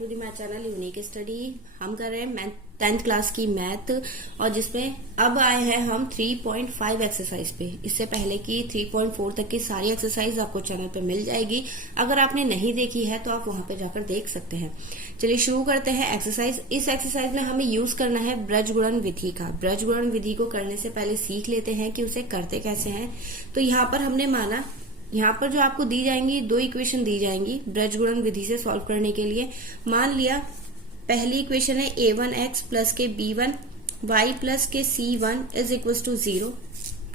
To the my channel unique study. हम कर रहे हैं 10th क्लास की मैथ और जिसमें अब आए हैं हम 3.5 एक्सरसाइज पे। इससे पहले की 3.4 तक की सारी एक्सरसाइज आपको चैनल पे मिल जाएगी। अगर आपने नहीं देखी है तो आप वहां पे जाकर देख सकते हैं। चलिए शुरू करते हैं एक्सरसाइज। इस एक्सरसाइज में हमें यूज करना है ब्रज गुणन विधि का। ब्रज गुणन विधि को करने से पहले सीख लेते हैं कि उसे करते कैसे हैं। तो यहाँ पर हमने माना, यहाँ पर जो आपको दी जाएंगी दो इक्वेशन दी जाएंगी ब्रज गुणन विधि से सॉल्व करने के लिए। मान लिया पहली इक्वेशन है a1x प्लस के b1 y प्लस के c1 इज इक्वल टू 0।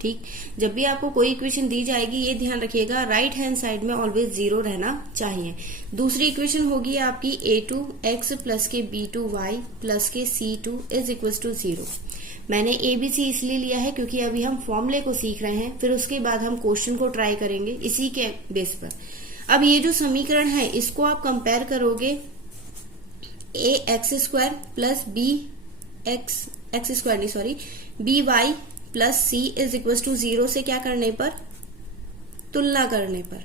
ठीक, जब भी आपको कोई इक्वेशन दी जाएगी ये ध्यान रखिएगा राइट हैंड साइड में ऑलवेज 0 रहना चाहिए। दूसरी इक्वेशन होगी आपकी a2x प्लस के b2y प्लस के c2 इज इक्वल टू 0। मैंने ABC इसलिए लिया है क्योंकि अभी हम फॉर्मूले को सीख रहे हैं, फिर उसके बाद हम क्वेश्चन को ट्राई करेंगे इसी के बेस पर। अब ये जो समीकरण है इसको आप कंपेयर करोगे ax square plus b y plus c is equal to 0 से क्या करने पर, तुलना करने पर।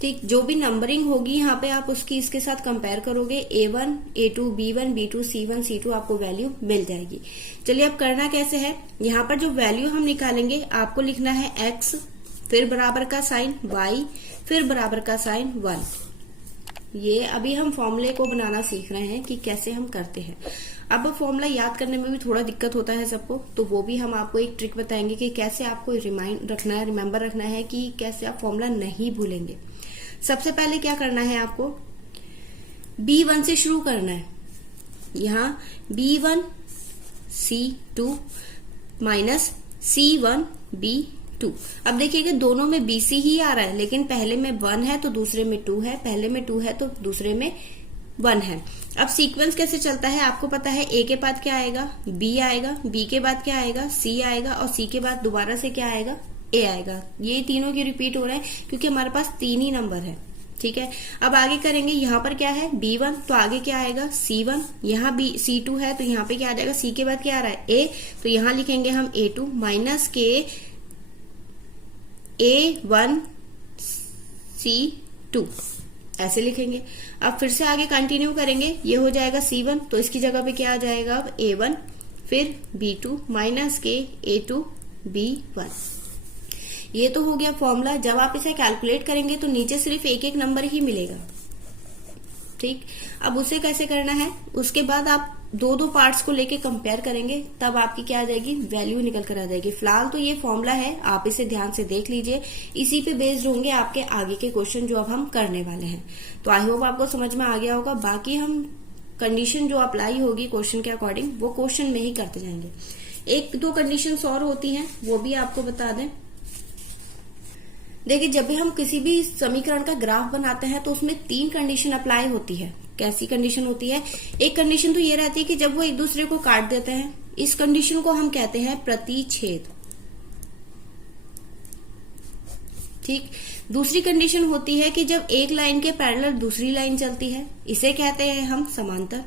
ठीक, जो भी नंबरिंग होगी यहाँ पे आप उसकी इसके साथ कंपेयर करोगे। a1, a2, b1, b2, c1, c2 आपको वैल्यू मिल जाएगी। चलिए अब करना कैसे है, यहाँ पर जो वैल्यू हम निकालेंगे आपको लिखना है x, फिर बराबर का साइन y, फिर बराबर का साइन 1। ये अभी हम फॉर्मूले को बनाना सीख रहे हैं कि कैसे हम करते हैं। अब फॉर्मूला याद करने में भी थोड़ा दिक्कत होता है सबको, तो वो भी हम आपको एक ट्रिक बताएंगे कि कैसे आपको रिमाइंड रखना है, रिमेम्बर रखना है कि कैसे आप फॉर्मूला नहीं भूलेंगे। सबसे पहले क्या करना है, आपको B1 से शुरू करना है। यहाँ B1 C2 minus C1 B2। अब देखिएगा दोनों में BC ही आ रहा है, लेकिन पहले में 1 है तो दूसरे में 2 है, पहले में 2 है तो दूसरे में 1 है। अब सीक्वेंस कैसे चलता है आपको पता है। A के बाद क्या आएगा, B आएगा, B के बाद क्या आएगा, C आएगा, और C के बाद दोबारा से क्या आएगा, A आएगा। ये तीनों की रिपीट हो रहे हैं क्योंकि हमारे पास 3 ही नंबर है। ठीक है, अब आगे करेंगे। यहाँ पर क्या है B1, तो आगे क्या आएगा C1। यहाँ C2 है तो यहाँ पे क्या आ जाएगा, C के बाद क्या आ रहा है A, तो यहाँ लिखेंगे हम A2 माइनस के A1 C2 ऐसे लिखेंगे। अब फिर से आगे कंटिन्यू करेंगे, ये हो जाएगा C1, तो इसकी जगह पे क्या आ जाएगा अब A1, फिर B2 माइनस के A2 B1। ये तो हो गया फॉर्मूला। जब आप इसे कैलकुलेट करेंगे तो नीचे सिर्फ एक एक नंबर ही मिलेगा। ठीक, अब उसे कैसे करना है, उसके बाद आप दो पार्ट्स को लेके कंपेयर करेंगे, तब आपकी क्या आ जाएगी, वैल्यू निकल कर आ जाएगी। फिलहाल तो ये फॉर्मूला है, आप इसे ध्यान से देख लीजिए, इसी पे बेस्ड होंगे आपके आगे के क्वेश्चन जो अब हम करने वाले हैं। तो आई होप आपको समझ में आ गया होगा। बाकी हम कंडीशन जो अप्लाई होगी क्वेश्चन के अकॉर्डिंग वो क्वेश्चन में ही करते जाएंगे। एक दो कंडीशन और होती हैं, वो भी आपको बता दें। देखिए, जब भी हम किसी भी समीकरण का ग्राफ बनाते हैं तो उसमें 3 कंडीशन अप्लाई होती है। कैसी कंडीशन होती है, एक कंडीशन तो ये रहती है कि जब वो एक दूसरे को काट देते हैं, इस कंडीशन को हम कहते हैं प्रतिच्छेद। ठीक, दूसरी कंडीशन होती है कि जब एक लाइन के पैरेलल दूसरी लाइन चलती है, इसे कहते हैं हम समांतर।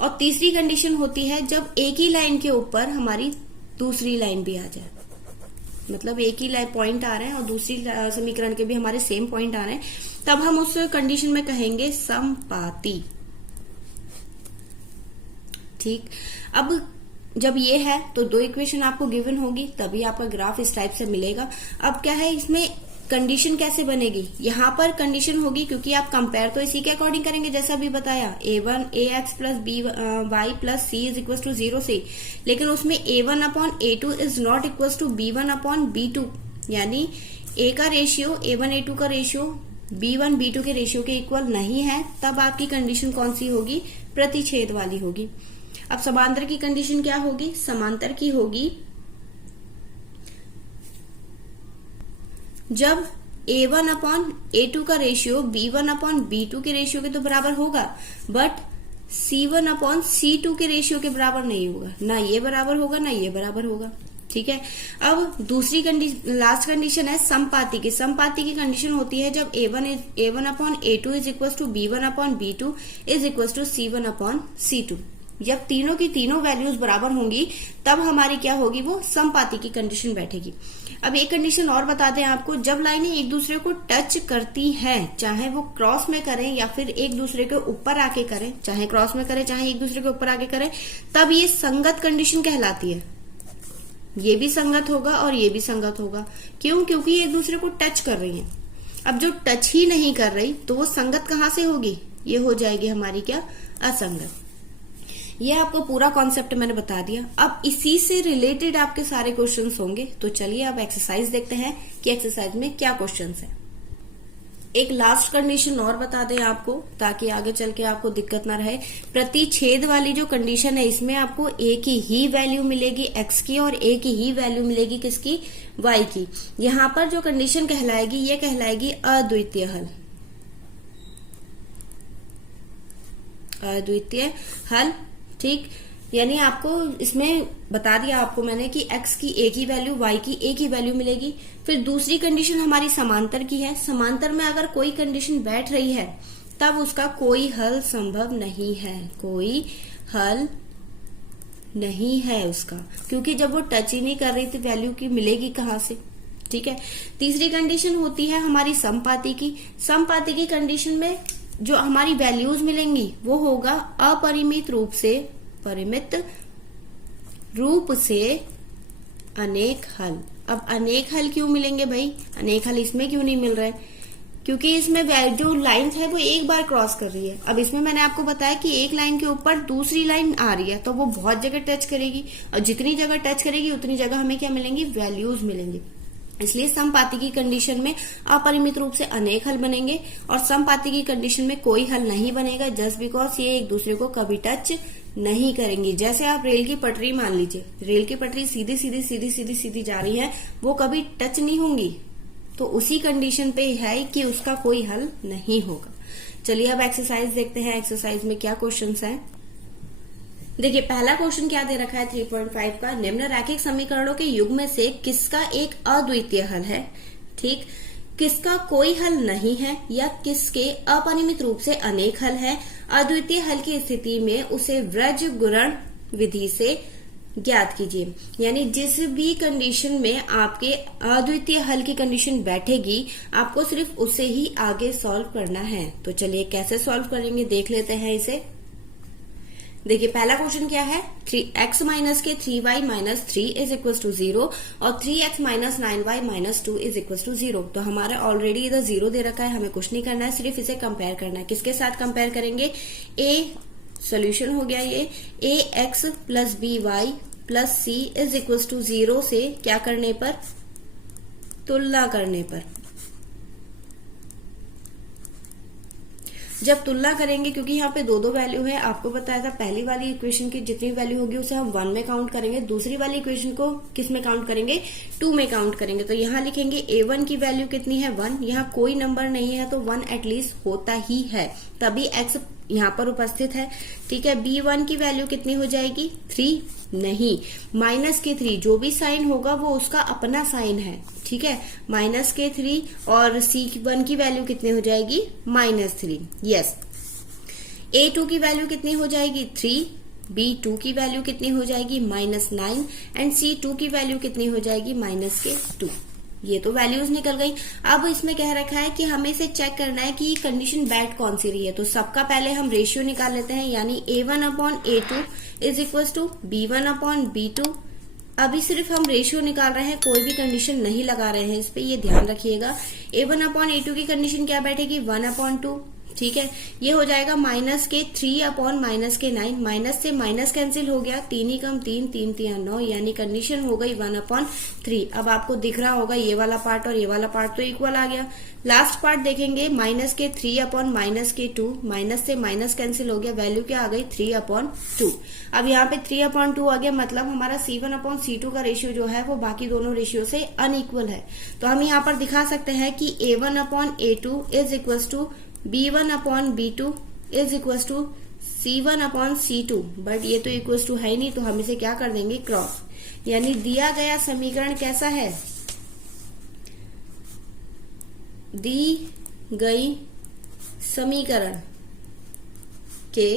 और तीसरी कंडीशन होती है जब एक ही लाइन के ऊपर हमारी दूसरी लाइन भी आ जाए, मतलब एक ही पॉइंट आ रहे हैं और दूसरी समीकरण के भी हमारे सेम पॉइंट आ रहे हैं, तब हम उस कंडीशन में कहेंगे समपाती। ठीक, अब जब ये है तो दो इक्वेशन आपको गिवन होगी, तभी आपका ग्राफ इस टाइप से मिलेगा। अब क्या है, इसमें कंडीशन कैसे बनेगी, यहाँ पर कंडीशन होगी क्योंकि आप कंपेयर तो इसी के अकॉर्डिंग करेंगे जैसा अभी बताया, ax plus by plus c is equal to 0 से, लेकिन उसमें a1 upon a2 is not equal to b1 upon b2, यानी a का रेशियो a1 a2 का रेशियो b1 b2 के रेशियो के इक्वल नहीं है। तब आपकी कंडीशन कौन सी होगी, प्रतिच्छेद वाली होगी। अब समांतर की कंडीशन क्या होगी, समांतर की होगी जब a1 अपॉन a2 का रेशियो b1 अपॉन b2 के रेशियो के तो बराबर होगा, बट c1 अपॉन c2 के रेशियो के बराबर नहीं होगा। ना ये बराबर होगा ना ये बराबर होगा। ठीक है, अब दूसरी लास्ट कंडीशन है समपाती की। समपाती की कंडीशन होती है जब a1 upon a2 is equal to b1 upon b2 is equal to c1 upon c2। जब तीनों की तीनों वैल्यूज बराबर होंगी तब हमारी क्या होगी, वो समपाती की कंडीशन बैठेगी। अब एक कंडीशन और बता दें आपको, जब लाइनें एक दूसरे को टच करती हैं, चाहे वो क्रॉस में करें या फिर एक दूसरे के ऊपर आके करें, चाहे क्रॉस में करें चाहे एक दूसरे के ऊपर आके करें, तब ये संगत कंडीशन कहलाती है। ये भी संगत होगा और ये भी संगत होगा। क्यों? क्योंकि ये एक दूसरे को टच कर रही हैं। अब जो टच ही नहीं कर रही तो वो संगत कहां से होगी, ये हो जाएगी हमारी क्या, असंगत। ये आपको पूरा कॉन्सेप्ट मैंने बता दिया। अब इसी से रिलेटेड आपके सारे क्वेश्चंस होंगे। तो चलिए अब एक्सरसाइज देखते हैं कि एक्सरसाइज में क्या क्वेश्चंस है। एक लास्ट कंडीशन और बता दें आपको, ताकि आगे चल के आपको दिक्कत ना रहे। प्रतिच्छेद वाली जो कंडीशन है इसमें आपको एक ही वैल्यू मिलेगी एक्स की और एक ही वैल्यू मिलेगी किसकी, वाई की। यहां पर जो कंडीशन कहलाएगी ये कहलाएगी अद्वितीय हल। अद्वितीय हल, ठीक। यानी आपको इसमें बता दिया आपको मैंने कि x की एक ही वैल्यू, y की एक ही वैल्यू मिलेगी। फिर दूसरी कंडीशन हमारी समांतर की है। समांतर में अगर कोई कंडीशन बैठ रही है तब उसका कोई हल संभव नहीं है, कोई हल नहीं है उसका, क्योंकि जब वो टच ही नहीं कर रही तो वैल्यू की मिलेगी कहां से, ठीक है। तीसरी कंडीशन होती है हमारी समपाती की। समपाती की कंडीशन में जो हमारी वैल्यूज मिलेंगी वो होगा अपरिमित रूप से, परिमित रूप से अनेक हल। अब अनेक हल क्यों मिलेंगे भाई, अनेक हल इसमें क्यों नहीं मिल रहे, क्योंकि इसमें जो लाइन है वो एक बार क्रॉस कर रही है। अब इसमें मैंने आपको बताया कि एक लाइन के ऊपर दूसरी लाइन आ रही है तो वो बहुत जगह टच करेगी, और जितनी जगह टच करेगी उतनी जगह हमें क्या मिलेंगी, वैल्यूज मिलेंगी। इसलिए समपाती की कंडीशन में अपरिमित रूप से अनेक हल बनेंगे और समपाती की कंडीशन में कोई हल नहीं बनेगा, जस्ट बिकॉज ये एक दूसरे को कभी टच नहीं करेंगी। जैसे आप रेल की पटरी मान लीजिए, रेल की पटरी सीधी सीधी सीधी सीधी सीधी जा रही है, वो कभी टच नहीं होंगी, तो उसी कंडीशन पे है कि उसका कोई हल नहीं होगा। चलिए अब एक्सरसाइज देखते हैं। एक्सरसाइज में क्या क्वेश्चंस हैं। देखिए पहला क्वेश्चन क्या दे रखा है 3.5 का, निम्न रैखिक समीकरणों के युग्म से किसका एक अद्वितीय हल है, ठीक, किसका कोई हल नहीं है या किसके अपरिमित रूप से अनेक हल है। अद्वितीय हल की स्थिति में उसे व्रज गुणन विधि से ज्ञात कीजिए। यानी जिस भी कंडीशन में आपके अद्वितीय हल की कंडीशन बैठेगी आपको सिर्फ उसे ही आगे सॉल्व करना है। तो चलिए कैसे सॉल्व करेंगे देख लेते हैं इसे। देखिए पहला क्वेश्चन क्या है, 3x माइनस के 3y minus 3 is equal to 0 और 3x minus 9y minus 2 is equal to 0। तो हमारा ऑलरेडी इधर 0 दे रखा है, हमें कुछ नहीं करना है, सिर्फ इसे कंपेयर करना है। किसके साथ कंपेयर करेंगे, a सोल्यूशन हो गया ये, ax plus by plus c is equal to 0 से क्या करने पर, तुलना करने पर। जब तुलना करेंगे, क्योंकि यहाँ पे दो वैल्यू है, आपको बताया था पहली वाली इक्वेशन की जितनी वैल्यू होगी उसे हम 1 में काउंट करेंगे, दूसरी वाली इक्वेशन को किस में काउंट करेंगे, 2 में काउंट करेंगे। तो यहाँ लिखेंगे a1 की वैल्यू कितनी है 1, यहाँ कोई नंबर नहीं है तो 1 एटलीस्ट होता ही है, तभी x यहाँ पर उपस्थित है, ठीक है। b1 की वैल्यू कितनी हो जाएगी 3, नहीं, माइनस के 3, जो भी साइन होगा वो उसका अपना साइन है, ठीक है, माइनस के 3। और c1 की वैल्यू कितनी हो जाएगी -3, यस। a2 की वैल्यू कितनी हो जाएगी 3, b2 की वैल्यू कितनी हो जाएगी -9 एंड c2 की वैल्यू कितनी हो जाएगी -2। ये तो वैल्यूज निकल गई। अब इसमें कह रखा है कि हमें इसे चेक करना है कि कंडीशन बैठ कौन सी रही है। तो सबका पहले हम रेशियो निकाल लेते हैं, यानी a1/a2 is equal to b1/b2। अभी सिर्फ हम रेशियो निकाल रहे हैं, कोई भी कंडीशन नहीं लगा रहे हैं, इस पे ये ध्यान रखिएगा। a1/a2 की कंडीशन क्या बैठेगी 1/2, ठीक है। ये हो जाएगा माइनस के 3 माइनस के 9, माइनस से माइनस कैंसिल हो गया, 3 ही कम 3, 3 3 9, यानी कंडीशन हो गई 1/3। अब आपको दिख रहा होगा ये वाला पार्ट और ये वाला पार्ट तो इक्वल आ गया। लास्ट पार्ट देखेंगे, माइनस के 3 माइनस के 2, माइनस से माइनस कैंसिल हो गया, वैल्यू क्या आ गई 3/2। अब यहाँ पे 3/2 आ गया, मतलब हमारा C1/C2 का रेशियो जो है वो बाकी दोनों रेशियो से अनइक्वल है। तो हम यहाँ पर दिखा सकते हैं कि a1/a2 is equal to b1/b2 is equal to c1/c2, but ये तो इक्वल टू है ही नहीं, तो हम इसे क्या कर देंगे क्रॉस। यानी दिया गया समीकरण कैसा है, दी गई समीकरण के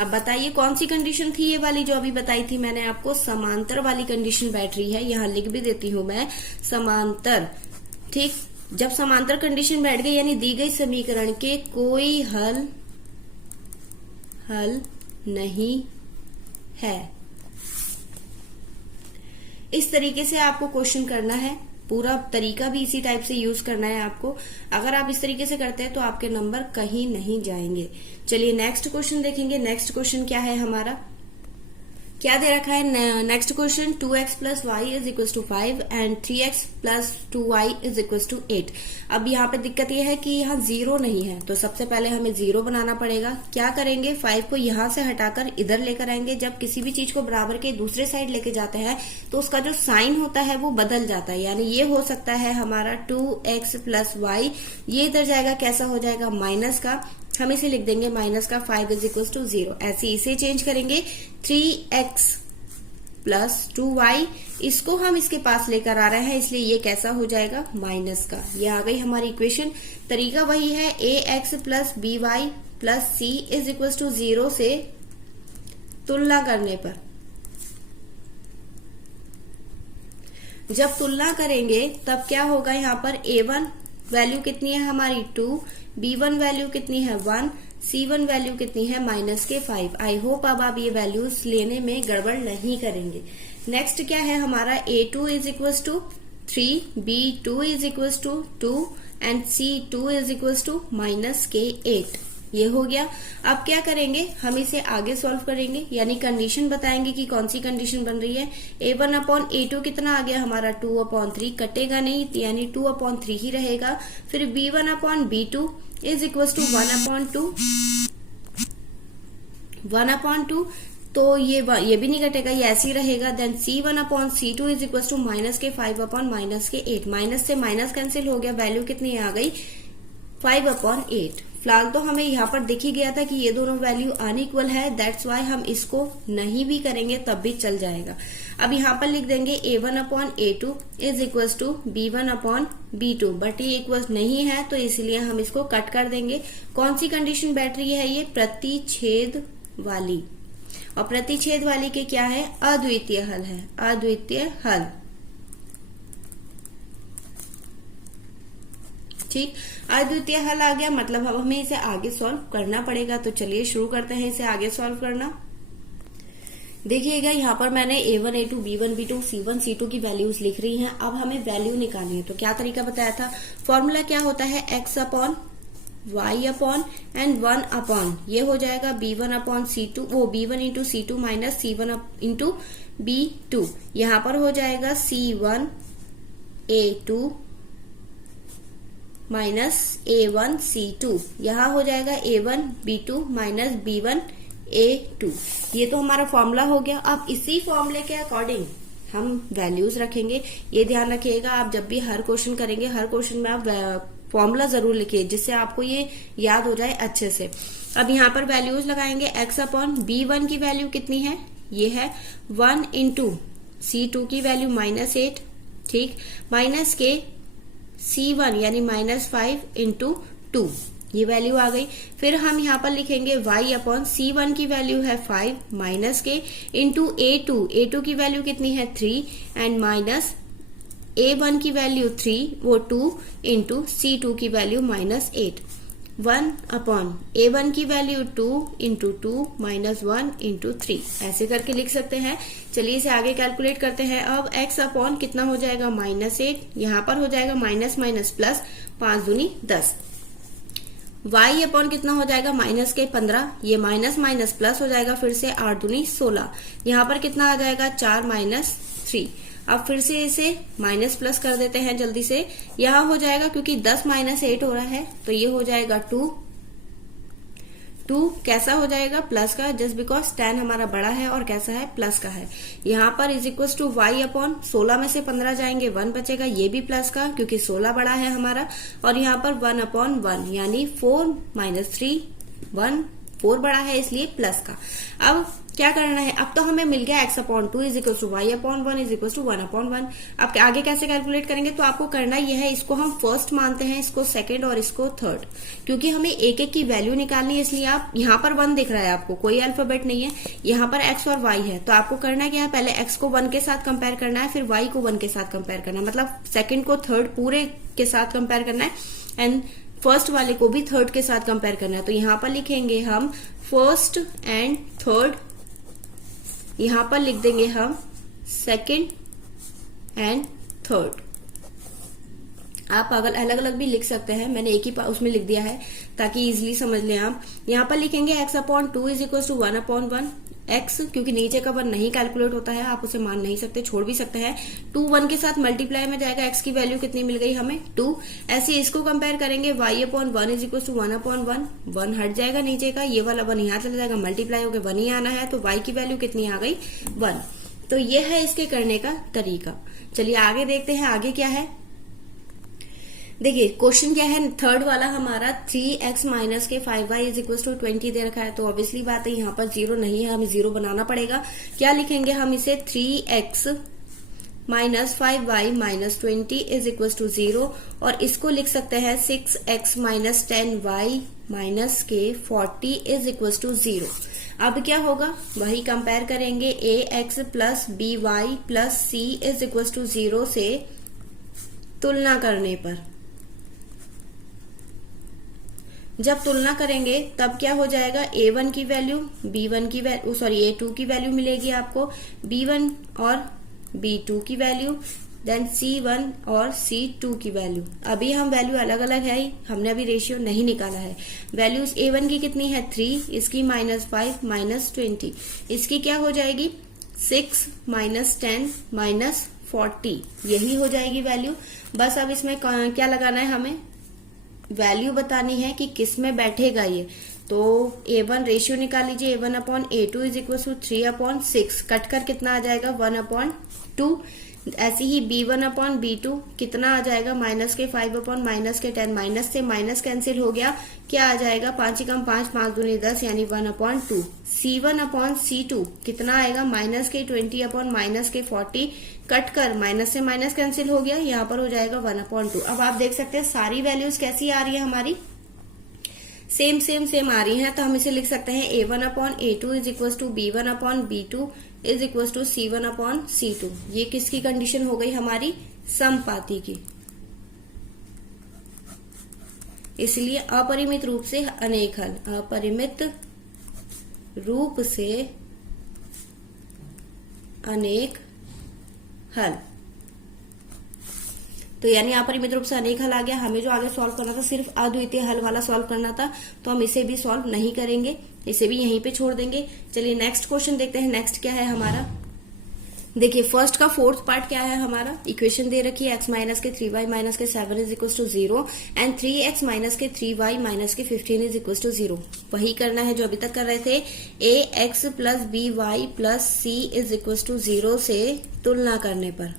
अब बताइए कौन सी कंडीशन थी ये वाली जो अभी बताई थी मैंने आपको, समांतर वाली कंडीशन बैठ रही है। यहां लिख भी देती हूं मैं समांतर। ठीक, जब समांतर कंडीशन बैठ गई यानी दी गई समीकरण के कोई हल नहीं है। इस तरीके से आपको क्वेश्चन करना है, पूरा तरीका भी इसी टाइप से यूज करना है आपको। अगर आप इस तरीके से करते हैं तो आपके नंबर कहीं नहीं जाएंगे। चलिए नेक्स्ट क्वेश्चन देखेंगे। नेक्स्ट क्वेश्चन क्या है हमारा, क्या दे रखा है next question, 2x plus y is equal to 5 and 3x plus 2y is equal to 8। अब यहाँ पे दिक्कत यह है कि यहाँ 0 नहीं है, तो सबसे पहले हमें 0 बनाना पड़ेगा। क्या करेंगे, 5 को यहाँ से हटाकर इधर लेकर आएंगे। जब किसी भी चीज को बराबर के दूसरे साइड लेके जाते हैं तो उसका जो साइन होता है वो बदल जाता है। यानी ये हो सकता है हमारा 2x प्लस वाई, ये इधर जाएगा, कैसा हो जाएगा, माइनस का। हम इसे लिख देंगे माइनस का 5 इज इक्वल टू 0। ऐसे इसे चेंज करेंगे 3x प्लस 2y, इसको हम इसके पास लेकर आ रहे हैं इसलिए ये कैसा हो जाएगा, माइनस का। ये आ गई हमारी इक्वेशन। तरीका वही है, ax plus by plus c is equal to 0 से तुलना करने पर। जब तुलना करेंगे तब क्या होगा, यहाँ पर a1 वैल्यू कितनी है हमारी 2, b1 वैल्यू कितनी है 1, c1 वैल्यू कितनी है माइनस के 5। आई होप अब आप ये वैल्यूज लेने में गड़बड़ नहीं करेंगे। नेक्स्ट क्या है हमारा, a2 is equal to 3, b2 is equal to 2 and c2 is equal to minus के 8। ये हो गया। अब क्या करेंगे, हम इसे आगे सॉल्व करेंगे, यानी कंडीशन बताएंगे कि कौन सी कंडीशन बन रही है। a1 अपॉन a2 कितना आ गया हमारा 2 अपॉन 3, कटेगा नहीं यानी 2 अपॉन 3 ही रहेगा। फिर b1 upon b2 is equal to 1 upon 2, तो ये भी नहीं कटेगा, ये ऐसे ही रहेगा। Then c1 upon c2 is equal to minus के 5 अपॉन माइनस के 8। माइनस से माइनस कैंसिल हो गया, वैल्यू कितनी आ गई 5 अपॉन 8। फिलहाल तो हमें यहाँ पर दिख ही गया था कि ये दोनों वैल्यू अनइक्वल है, दैट्स वाई हम इसको नहीं भी करेंगे तब भी चल जाएगा। अब यहाँ पर लिख देंगे a1 upon a2 is equal to b1 upon b2, but ये इक्वल नहीं है तो इसलिए हम इसको कट कर देंगे। कौन सी कंडीशन बैठ रही है, ये प्रतिच्छेद वाली, और प्रतिच्छेद वाली के क्या है, अद्वितीय हल है, अद्वितीय हल। ठीक, अद्वितीय हल आ गया, मतलब अब हमें इसे आगे सॉल्व करना पड़ेगा। तो चलिए शुरू करते हैं इसे आगे सॉल्व करना। देखिएगा यहाँ पर मैंने a1, a2, b1, b2, c1, c2 की वैल्यूज लिख रही हैं। अब हमें वैल्यू निकालनी है, तो क्या तरीका बताया था, फॉर्मूला क्या होता है, x upon y upon and 1 upon, ये हो जाएगा b1 अपॉन c2, वो b1 into c2 minus c1 into b2। यहाँ पर हो जाएगा c1 a2 minus a1 c2, यहाँ हो जाएगा a1 b2 minus b1 a2। ये तो हमारा फॉर्मूला हो गया। अब इसी फॉर्मूले के अकॉर्डिंग हम वैल्यूज रखेंगे। ये ध्यान रखिएगा, आप जब भी हर क्वेश्चन करेंगे, हर क्वेश्चन में आप फॉर्मूला जरूर लिखिए जिससे आपको ये याद हो जाए अच्छे से। अब यहाँ पर वैल्यूज लगाएंगे, x अपॉन b1 की वैल्यू कितनी है, ये है 1 इंटू c2 की वैल्यू माइनस 8, ठीक, माइनस के c1 यानी माइनस 5 इंटू 2, ये वैल्यू आ गई। फिर हम यहाँ पर लिखेंगे y अपॉन c1 की वैल्यू है 5 माइनस के इंटू a2 की वैल्यू कितनी है 3 एंड माइनस a1 की वैल्यू 3 वो 2 इंटू c2 की वैल्यू माइनस 8। 1 अपॉन a1 की वैल्यू 2 इंटू 2 माइनस 1 इंटू 3, ऐसे करके लिख सकते हैं। चलिए इसे आगे कैलकुलेट करते हैं। अब x अपॉन कितना हो जाएगा माइनस 8, यहाँ पर हो जाएगा माइनस माइनस प्लस, 5 दूनी 10। y अपॉन कितना हो जाएगा माइनस के 15, ये माइनस माइनस प्लस हो जाएगा फिर से, 8 दूनी 16, यहाँ पर कितना आ जाएगा 4 माइनस 3। अब फिर से इसे माइनस प्लस कर देते हैं जल्दी से, यहाँ हो जाएगा क्योंकि 10 माइनस 8 हो रहा है तो ये हो जाएगा 2 कैसा हो जाएगा प्लस का, जस्ट बिकॉज 10 हमारा बड़ा है और कैसा है प्लस का है। यहाँ पर is equal to y upon 16 में से 15 जाएंगे 1 बचेगा, ये भी प्लस का क्योंकि 16 बड़ा है हमारा, और यहाँ पर 1 अपॉन 1 यानी 4 माइनस 3 1 4 बड़ा है इसलिए प्लस का। अब क्या करना है, अब तो हमें मिल गया x/2 is equal to y/1 is equal to 1/1। अब आगे कैसे कैलकुलेट करेंगे, तो आपको करना यह है, इसको हम फर्स्ट मानते हैं, इसको सेकंड और इसको थर्ड, क्योंकि हमें एक एक की वैल्यू निकालनी है। इसलिए आप यहाँ पर 1 दिख रहा है आपको, कोई अल्फाबेट नहीं है, यहाँ पर x और y है, तो आपको करना क्या है, पहले x को 1 के साथ कंपेयर करना है, फिर y को 1 के साथ कंपेयर करना है, मतलब सेकंड को थर्ड पूरे के साथ कंपेयर करना है एंड फर्स्ट वाले को भी थर्ड के साथ कंपेयर करना है। तो यहाँ पर लिखेंगे हम फर्स्ट एंड थर्ड, यहां पर लिख देंगे हम सेकंड एंड थर्ड। आप अगर अलग अलग भी लिख सकते हैं, मैंने एक ही उसमें लिख दिया है ताकि इजीली समझ लें आप। यहां पर लिखेंगे x/2 is equal to 1/1। x क्योंकि नीचे का 1 नहीं कैलकुलेट होता है, आप उसे मान नहीं सकते, छोड़ भी सकते हैं। 2 1 के साथ मल्टीप्लाई में जाएगा, x की वैल्यू कितनी मिल गई हमें 2। ऐसे इसको कंपेयर करेंगे y/1 इज इक्वल टू 1/1, 1 हट जाएगा नीचे का, ये वाला 1 यहां चला जाएगा, मल्टीप्लाई होकर 1 ही आना है, तो y की वैल्यू कितनी आ गई 1। तो ये है इसके करने का तरीका। चलिए आगे देखते हैं, आगे क्या है। देखिए क्वेश्चन क्या है, थर्ड वाला हमारा 3x माइनस के 5y इज इक्वल टू 20 दे रखा है, तो ऑब्वियसली बात है यहाँ पर 0 नहीं है, हमें 0 बनाना पड़ेगा। क्या लिखेंगे हम इसे, 3x minus 5y minus 20 is equal to 0, और इसको लिख सकते हैं 6x माइनस 10y माइनस के 40 इज इक्वल टू 0। अब क्या होगा, वही कंपेयर करेंगे, ax plus by plus c is equal to 0 से तुलना करने पर। जब तुलना करेंगे तब क्या हो जाएगा, a1 की वैल्यू b1 की वैल्यू a2 की वैल्यू मिलेगी आपको, b1 और b2 की वैल्यू, देन c1 और c2 की वैल्यू। अभी हम वैल्यू अलग अलग है, हमने अभी रेशियो नहीं निकाला है। वैल्यूज a1 की कितनी है 3, इसकी -5 -20, इसकी क्या हो जाएगी 6 -10 -40, यही हो जाएगी वैल्यू। बस अब इसमें क्या लगाना है, हमें वैल्यू बतानी है कि किस में बैठेगा ये। तो a1 रेशियो निकाल लीजिए, a1/a2 is equal to 3/6, cut कर कितना आ जाएगा 1/2। ऐसे ही b1/b2 कितना आ जाएगा, माइनस के 5 माइनस के 10, माइनस से माइनस कैंसिल हो गया, क्या आ जाएगा 5 कम 5 5 दूनी 10 यानी 1/2। c1/c2 कितना आएगा, माइनस के 20 माइनस के 40, कट कर माइनस से माइनस कैंसिल हो गया, यहाँ पर हो जाएगा 1/2। अब आप देख सकते हैं सारी वैल्यूज कैसी आ रही है हमारी, सेम आ रही हैं, तो हम इसे लिख सकते हैं a1/a2 is equal to b1/b2 is equal to c1/c2। ये किसकी कंडीशन हो गई हमारी, समपाती की, इसलिए अपरिमित रूप से अनेक हल, अपरिमित रूप से अनेक हल। तो यानी अपरिमित रूप से अनेक हल आ गया। हमें जो आगे सॉल्व करना था सिर्फ अद्वितीय हल वाला सॉल्व करना था, तो हम इसे भी सॉल्व नहीं करेंगे, इसे भी यहीं पे छोड़ देंगे। चलिए नेक्स्ट क्वेश्चन देखते हैं, नेक्स्ट क्या है हमारा। देखिए फर्स्ट का फोर्थ पार्ट क्या है हमारा, इक्वेशन दे रखी है x माइनस के 3y माइनस के 7 is equal to 0 and 3x minus के 3y माइनस के 15 इज इक्वल टू 0। वही करना है जो अभी तक कर रहे थे, ax plus by plus c is equal to 0 से तुलना करने पर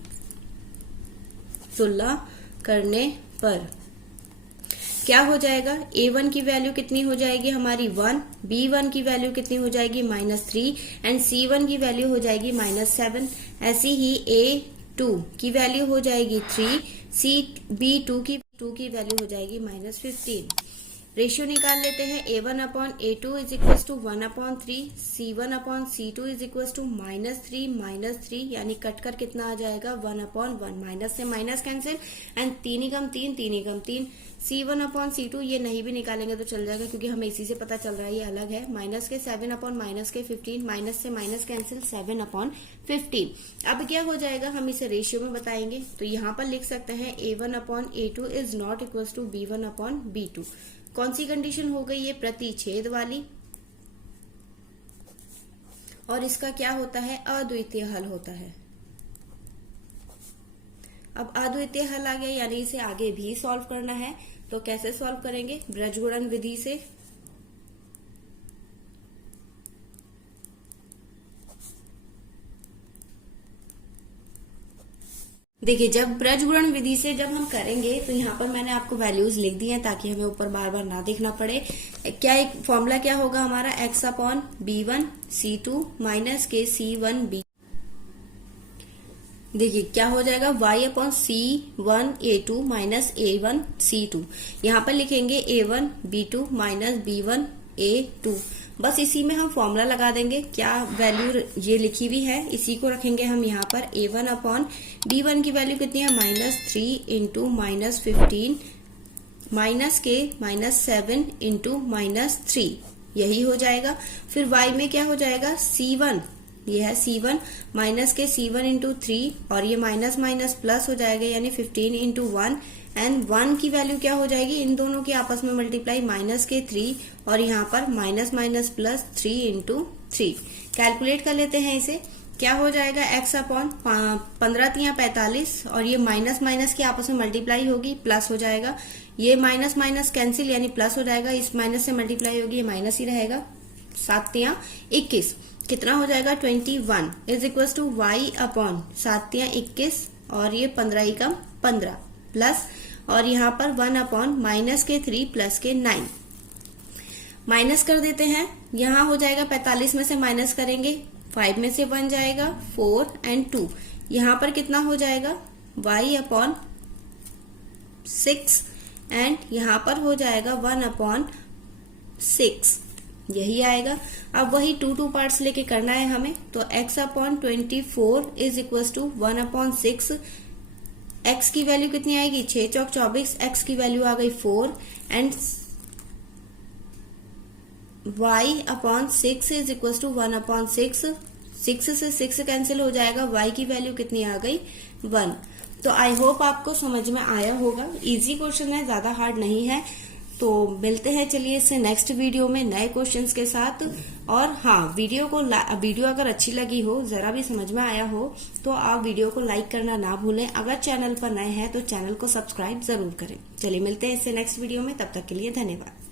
क्या हो जाएगा, a1 की वैल्यू कितनी हो जाएगी हमारी 1, b1 की वैल्यू कितनी हो जाएगी -3 एंड c1 की वैल्यू हो जाएगी -7। ऐसी ही a2 की वैल्यू हो जाएगी 3, b2 की वैल्यू हो जाएगी -15। रेशियो निकाल लेते हैं, a1/a2 is equal to 1/3, c1/c2 is equal to -3 यानी कट कर कितना आ जाएगा 1/1, माइनस से minus cancel and 3 come 3, c1/c2 ये नहीं भी निकालेंगे तो चल जाएगा क्योंकि हमें इसी से पता चल रहा है ये अलग है, माइनस के 7 माइनस के 15, माइनस से माइनस कैंसिल 7/15। अब क्या हो जाएगा, हम इसे रेशियो में बताएंगे, तो यहाँ पर लिख सकते हैं a1/a2 is not equal to b1/b2। कौन सी कंडीशन हो गई, ये प्रतिच्छेद वाली, और इसका क्या होता है, अद्वितीय हल होता है। अब अद्वितीय हल आ गया यानी इसे आगे भी सॉल्व करना है, तो कैसे सॉल्व करेंगे, ब्रजगुणन विधि से। देखिए जब ब्रजगुणन विधि से जब हम करेंगे तो यहाँ पर मैंने आपको वैल्यूज लिख दी हैं ताकि हमें ऊपर बार बार ना देखना पड़े। क्या एक फॉर्मूला क्या होगा हमारा, x upon b1 c2 minus के c1 b। देखिए क्या हो जाएगा, y upon c1 a2 minus a1 c2। यहाँ पर लिखेंगे a1 b2 minus b1 a2। बस इसी में हम फॉर्मूला लगा देंगे, क्या वैल्यू ये लिखी हुई है इसी को रखेंगे हम यहाँ पर। a1 अपॉन b1 की वैल्यू कितनी है, -3 इंटू -15 माइनस के -7 इंटू -3, यही हो जाएगा। फिर y में क्या हो जाएगा, c1, ये है c1 माइनस के c1 इंटू 3 और ये माइनस माइनस प्लस हो जाएगा, यानी 15 इंटू 1 एंड 1 की वैल्यू क्या हो जाएगी, इन दोनों की आपस में मल्टीप्लाई, माइनस के 3 और यहाँ पर minus minus plus 3 into 3। Calculate कर लेते हैं इसे, क्या हो जाएगा, x अपॉन 15 45 और ये माइनस माइनस की आपस में मल्टीप्लाई होगी, प्लस हो जाएगा। ये माइनस माइनस कैंसिल यानी प्लस हो जाएगा, इस माइनस से मल्टीप्लाई होगी, ये माइनस ही रहेगा। 7 21 कितना हो जाएगा, 21 is equal to y upon 7 21 और ये 15 एकम 15 प्लस और यहाँ पर 1 अपॉन माइनस के 3 प्लस के 9। माइनस कर देते हैं, यहाँ हो जाएगा 45 में से माइनस करेंगे, 5 में से 1 जाएगा, 4 एंड 2। यहाँ पर कितना हो जाएगा, y अपॉन 6 एंड यहाँ पर हो जाएगा 1 अपॉन 6, यही आएगा। अब वही 2 पार्ट्स लेके करना है हमें, तो x upon 24 is equal to 1 upon 6। x की वैल्यू कितनी आएगी, 6 चौक 24, x की वैल्यू आ गई 4 and y upon 6 is equal to 1 upon 6। 6 से 6 कैंसिल हो जाएगा, y की वैल्यू कितनी आ गई, 1। तो आई होप आपको समझ में आया होगा, इजी क्वेश्चन है, ज्यादा हार्ड नहीं है। तो मिलते हैं चलिए इससे नेक्स्ट वीडियो में नए क्वेश्चंस के साथ। और हाँ, वीडियो अगर अच्छी लगी हो, जरा भी समझ में आया हो, तो आप वीडियो को लाइक करना ना भूलें। अगर चैनल पर नए हैं तो चैनल को सब्सक्राइब जरूर करें। चलिए मिलते हैं इससे नेक्स्ट वीडियो में, तब तक के लिए धन्यवाद।